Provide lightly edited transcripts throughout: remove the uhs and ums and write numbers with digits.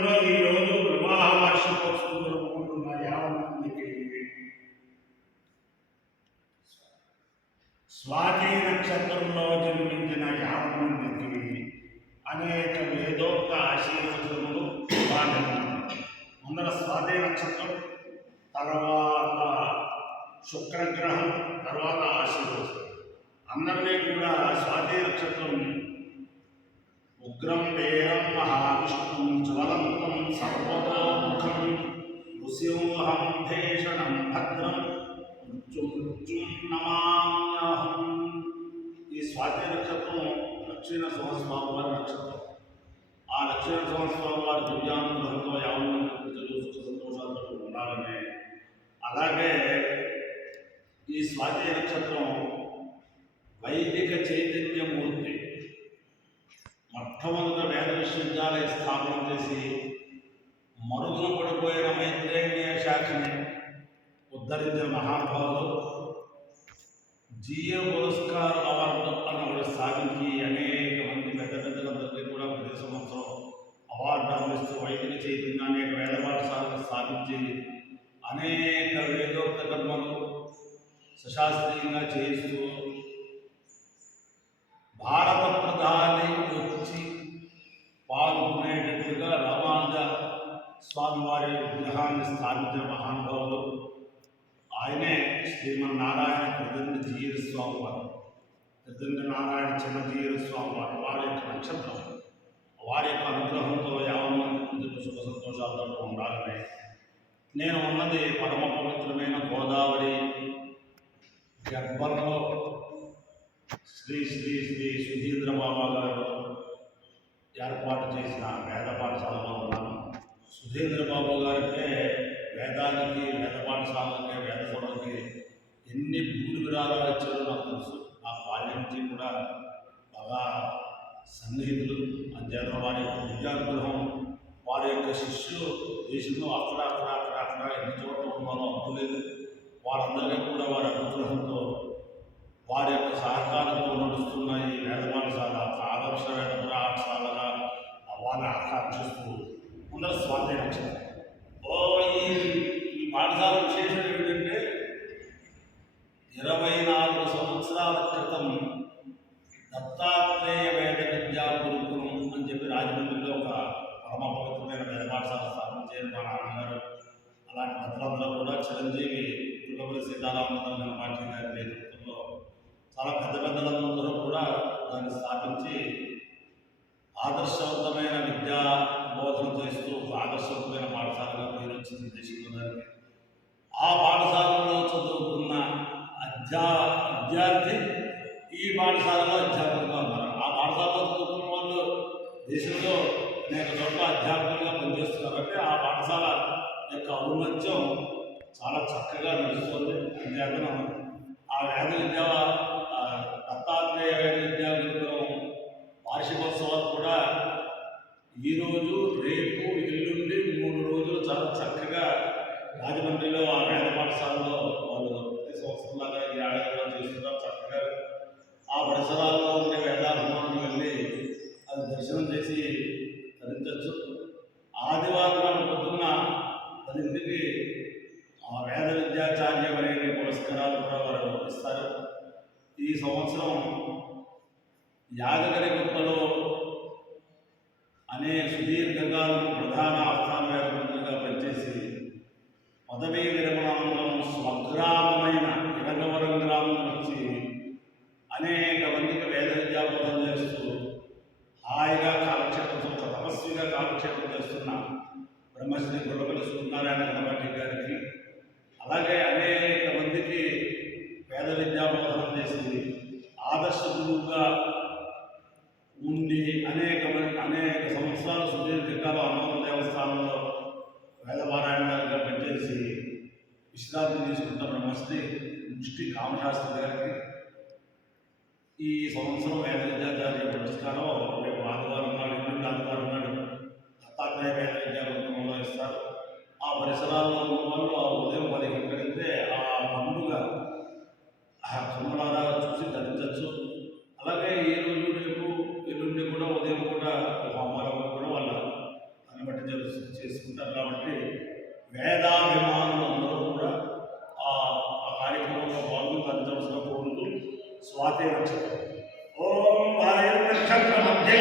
నక్షత్రంలో ఈరోజు వివాహ వార్షికోత్సవం జరుపుకుంటున్న 50 మందికి, స్వాతి నక్షత్రంలో జన్మించిన 50 మందికి అనేక వేదోక్త ఆశీర్వచనములు ముందర స్వాతి నక్షత్రం, తర్వాత శుక్రగ్రహం, తర్వాత ఆశీర్వచనం. అందరినీ కూడా స్వాతి నక్షత్రం ఉగ్రం వీరం మహావిష్ణుం జ్వలంతం సర్వతోముఖం నృసింహం భీషణం భద్రం మృత్యుం నమామ్యహం. ఈ స్వాతి నక్షత్రం లక్ష్మీ నరసింహస్వామి వారి నక్షత్రం. ఆ లక్ష్మీ నరసింహస్వామి వారి దివ్యానుగ్రహంతో 50 మంది ప్రజలు సుఖ సంతోషాలతో ఉండాలని, అలాగే ఈ స్వాతి నక్షత్రం వైదిక చైతన్యమూర్తి మొట్టమొదట వేద విశ్వవిద్యాలయ స్థాపన చేసి మరుగున పడిపోయిన మైత్రేయ శాఖని ఉద్ధరించిన మహానుభావులు. జిఏ పురస్కార్ అవార్డు అని ఒకటి స్థాపించి అనేక మంది పెద్ద పెద్దలందరికీ కూడా ప్రతి సంవత్సరం అవార్డు అందిస్తూ వైదిక చైతన్య అనేక వేద పాఠశాలను స్థాపించి అనేక వేదోక్త కర్మలు సశాస్త్రీయంగా చేయిస్తూ భారత ప్రధాని వచ్చి పాల్గొనేటట్లుగా రామానుజ స్వామివారి విగ్రహాన్ని స్థాపించిన మహానుభావులు. ఆయనే శ్రీమన్నారాయణ ప్రదండి జీర స్వామి వారు, ప్రదండి నారాయణ చిన్నజీర స్వామి వారు. వారి యొక్క నక్షత్రం, వారి యొక్క అనుగ్రహంతో 50 మంది ప్రజలు సుఖ సంతోషాలతో ఉండాలని. నేను ఉన్నది పరమ పవిత్రమైన గోదావరి గర్భంలో శ్రీ శ్రీ శ్రీ సుధీంద్ర బాబా గారు ఏర్పాటు చేసిన వేద పాఠశాలలో ఉన్నాను. సుధీంద్ర బాబు గారికి వేదానికి, వేద పాఠశాలకి, వేద సభలకి ఎన్ని భూమి విరాళాలు ఇచ్చారో నాకు తెలుసు. నా బాల్యం నుంచి కూడా బాగా సన్నిహితులు. అంతేత వారి యొక్క విద్యానుగ్రహం, వారి యొక్క శిష్యులు దేశంలో అక్కడ ఎన్ని చోట్ల ఉన్నారో అంతులేదు. వారందరికీ కూడా వారి అనుగ్రహంతో, వారి యొక్క సహకారంతో నడుస్తున్న ఈ వేద పాఠశాల ఆదర్శ వేద పాఠశాలగా అవ్వాలని ఆకాంక్షిస్తూ ముందర స్వాతి నక్షత్రం. ఈ పాఠశాల విశేషం ఏమిటంటే 24 సంవత్సరాల క్రితం దత్తాత్రేయ వేద విద్యా గురుకులం అని చెప్పి రాజమండ్రిలో ఒక పరమ పవిత్రమైన వేద పాఠశాల స్థాపించారు మా నాన్నగారు. అలాంటి భద్రాంధ్రలో కూడా చిరంజీవి దుర్గపల్లి సీతారామచంద్ర పార్టీ గారి నేతృత్వంలో చాలా పెద్ద పెద్దలందరూ కూడా దాన్ని స్థాపించి ఆదర్శవంతమైన విద్యా బోధన చేస్తూ ఆదర్శవంతమైన పాఠశాలగా పేరు వచ్చింది దేశంలో దానికి. ఆ పాఠశాలలో చదువుకున్న విద్యార్థి ఈ పాఠశాలలో అధ్యాపకులుగా ఉన్నారు. ఆ పాఠశాలలో చదువుకున్న వాళ్ళు దేశంలో అనేక చోట్ల అధ్యాపకులుగా పనిచేస్తున్నారంటే ఆ పాఠశాల యొక్క ఔన్నత్యం చాలా చక్కగా నడుస్తుంది. అంతేకాదు ఆ వేద విద్యా దత్తాత్రేయ వేద విద్యా గురుకులం వార్షికోత్సవాలు కూడా ఈరోజు, రేపు, ఎల్లుండి 3 రోజులు చాలా చక్కగా రాజమండ్రిలో ఆ వేద పాఠశాలలో వాళ్ళు ప్రతి సంవత్సరంలాగా ఈ ఆడగా చేస్తున్నారు. చక్కగా ఆ పరిసరాల్లో ఉండే వేదాభిమానులు వెళ్ళి అది దర్శనం చేసి ధరించవచ్చు. ఆదివారం నాడు పొద్దున్న 10ంటికి ఆ వేద విద్యాచార్య వరేణ్య పురస్కారాలు కూడా వారు ఇస్తారు. ఈ సంవత్సరం యాదగిరిగుట్టలో అనేక సుదీర్ఘకాలం ప్రధాన ఆస్థాన వేదమంత్రిగా పనిచేసి పదవీ విరమణానంతరం స్వగ్రామమైన ఇరగవరం గ్రామం వచ్చి అనేక మందికి వేద విద్యాబోధన చేస్తూ హాయిగా కాలక్షేపం, ఒక తపస్విగా కాలక్షేపం చేస్తున్న బ్రహ్మశ్రీ గుర్రపల్లి సూర్యనారాయణ గణపతి గారికి, అలాగే అనేక మందికి వేద విద్యాబోధన చేసి ఆదర్శ గురువుగా ఉండి అనేక సంవత్సరాలు సుదీర్ఘకాలం అన్నవరం దేవస్థానంలో వేదపారాయణగా పనిచేసి విశ్రాంతి తీసుకుంటున్న బ్రహ్మశ్రీ ముష్టి కామశాస్త్రి గారికి ఈ సంవత్సరం వేద విద్యాచార్య పురస్కారం రేపు ఆదివారం నాడు, ఎల్లుండి ఆదివారం నాడు దత్తాత్రేయ వేద విద్యా గురుకులంలో ఇస్తారు. ఆ పరిసరాల్లో ఉన్న వాళ్ళు ఆ ఉదయం 10 గంటలైతే ఆ పండుగ కనులారా చూసి ధరించవచ్చు. అలాగే ఈ రోజు, రేపు, ఎల్లుండి కూడా ఉదయం కూడా హోమాలు కూడా వాళ్ళ దాన్ని బట్టి జరుగుతుంది. చేసుకుంటారు కాబట్టి వేదాభిమానులు అందరూ కూడా ఆ కార్యక్రమంలో పాల్గొని కోరుతూ స్వాతి నక్షత్రం ఓం వాయు నక్షత్ర మధ్య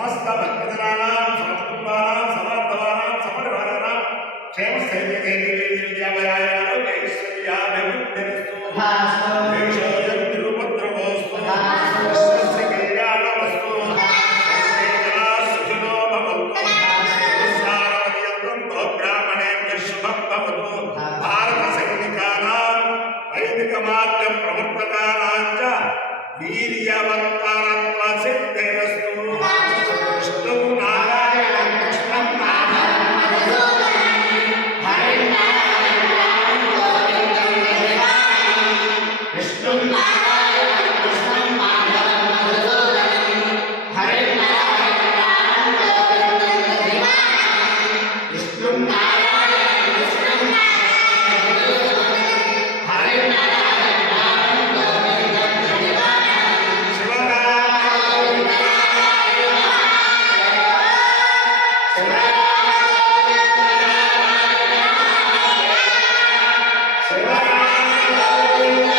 సమస్త భక్తజనానాం సమకుటుంబానాం సమార్థవానాం సమపరివారానాం క్షేమ స్థైర్య ధైర్యాభయాయాలు ఐశ్వర్యాభివృద్ధిరస్తు దేశోయం తిరుపద్రవోస్తు విశ్వస్య కళ్యాణమస్తు సర్వే జనాః సుఖినో భవంతు సంసారపర్యంతం గోబ్రాహ్మణేభ్యः శుభం భవతు భారత సైనికానాం వైదిక మార్గ ప్రవర్తకానాం చ వీర్యవంతరత్వ సిద్ధిరస్తు విష్ణు నారాయణ కృష్ణం శివ